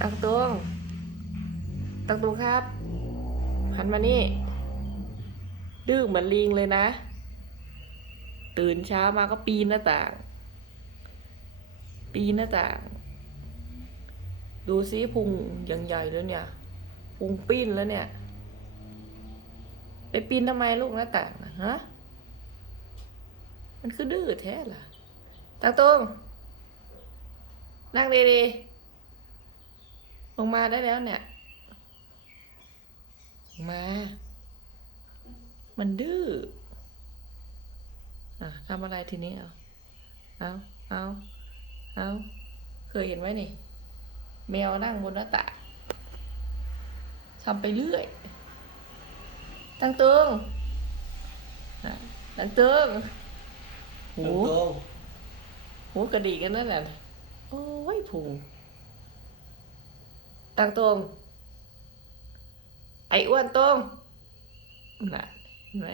ตังตวงตังตวงครับ หันมานี่ ดื้อเหมือนลิงเลยนะ ตื่นเช้ามาก็ปีนหน้าต่าง ปีนหน้าต่าง ดูซิพุงยังใหญ่แล้วเนี่ย พุงปิ้นแล้วเนี่ย ไปปีนทำไมลูกหน้าต่างนะฮะ มันคือดื้อแท้ล่ะตังตวงนั่งดีๆ งมาได้แล้วเนี่ยลงมา มันดื้อ อะทำอะไรทีนี้เอาเอาเอาเอาเคยเห็นไหมนี่ แมวนั่งบนหน้าต่างทำไปเรื่อย ตั้งตึงอะตั้งตึงหูตรงหูกระดิกกันนั่นแหละ โอ้ยพุง ตังตรง ไอ้อ้วนตรงนั่นเห็นไหม